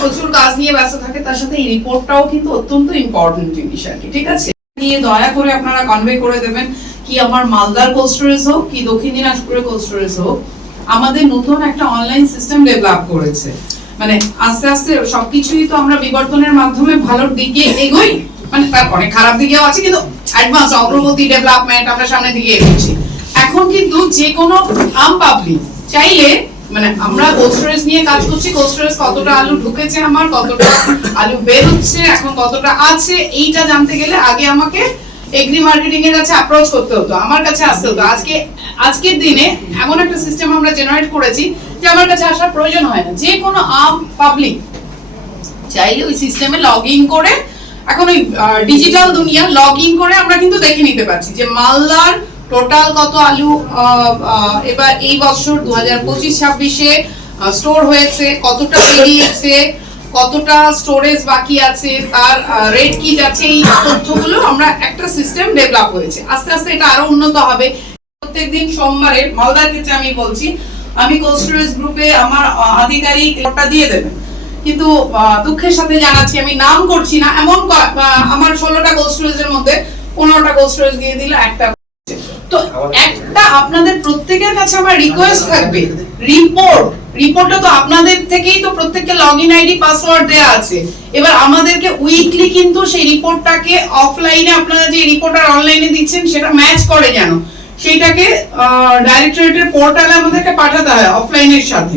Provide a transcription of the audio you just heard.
প্রচুর কাজ নিয়ে ব্যস্ত থাকে, তার সাথে এই রিপোর্টটাও কিন্তু অত্যন্ত ইম্পর্টেন্ট জিনিস আর কি, ঠিক আছে? নিয়ে দয়া করে আপনারা কনভে করে দেবেন কি আমার মালদার কোল্ড স্টোরেজ হোক, কি দক্ষিণ দিনাজপুরের কোল্ড স্টোরেজ হোক, আমাদের নতুন একটা অনলাইন সিস্টেম ডেভেলপ করেছে। মানে আস্তে আস্তে সবকিছুই তো আমরা বিবর্তনের মাধ্যমে ভালোর দিকে এগোই মানে তার অনেক খারাপ দিকেও আছে, কিন্তু অ্যাডভান্স অগ্রগতি ডেভেলপমেন্ট আমরা সামনের দিকে এগোচ্ছি। এখন কিন্তু যে কোনো আম পাবলিক চাইলে মানে আমরা কোল্ড স্টোরেজ নিয়ে কাজ করছি কোল্ড কতটা আলু ঢুকেছে আমার, কতটা আলু বের হচ্ছে, এখন কতটা আছে, এইটা জানতে গেলে আগে আমাকে এগ্রি মার্কেটিং এর কাছে অ্যাপ্রোচ করতে হতো, আমার কাছে আসতে হতো। আজকে, আজকের দিনে এমন একটা সিস্টেম আমরা জেনারেট করেছি যে আমার কাছে আসার প্রয়োজন হয় না। যে কোনো আম পাবলিক চাইলে ওই সিস্টেমে লগ ইন করে, এখন ওই ডিজিটাল দুনিয়া লগ ইন করে আমরা কিন্তু দেখে নিতে পারছি যে মালদার টোটাল কত আলু? এবার এই বছর দু হাজার পঁচিশ ছাব্বিশে স্টোর হয়েছে। কতটা বেরিয়েছে? কতটা স্টোরেজ বাকি আছে? তার রেট কি যাচ্ছে? এই তথ্যগুলো আমরা একটা সিস্টেম ডেভেলপ হয়েছে। আস্তে আস্তে এটা আরও উন্নত হবে। প্রত্যেকদিন সোমবারে, মালদার ক্ষেত্রে আমি বলছি, আমি কোল্ড স্টোরেজ গ্রুপে আমার আধিকারিক ওটা দিয়ে দেবেন। কিন্তু দুঃখের সাথে জানাচ্ছি, আমি নাম করছি না। এমন আমার ষোলোটা কোল্ড স্টোরেজের মধ্যে পনেরোটা কোল্ড স্টোরেজ দিয়ে দিল একটা তো একটা আপনাদের প্রত্যেকের কাছে আমার রিকোয়েস্ট থাকবে। রিপোর্ট রিপোর্টটা তো আপনাদের থেকেই তো প্রত্যেককে লগ ইন আইডি পাসওয়ার্ড দেয়া আছে। এবার আমাদেরকে উইকলি কিন্তু সেই রিপোর্টটাকে অফলাইনে আপনারা যে রিপোর্ট আর অনলাইনে দিচ্ছেন, সেটা ম্যাচ করে যেন। সেটাকে ডাইরেক্টরেটের পোর্টালে আমাদেরকে পাঠাতে হয় অফলাইনের সাথে।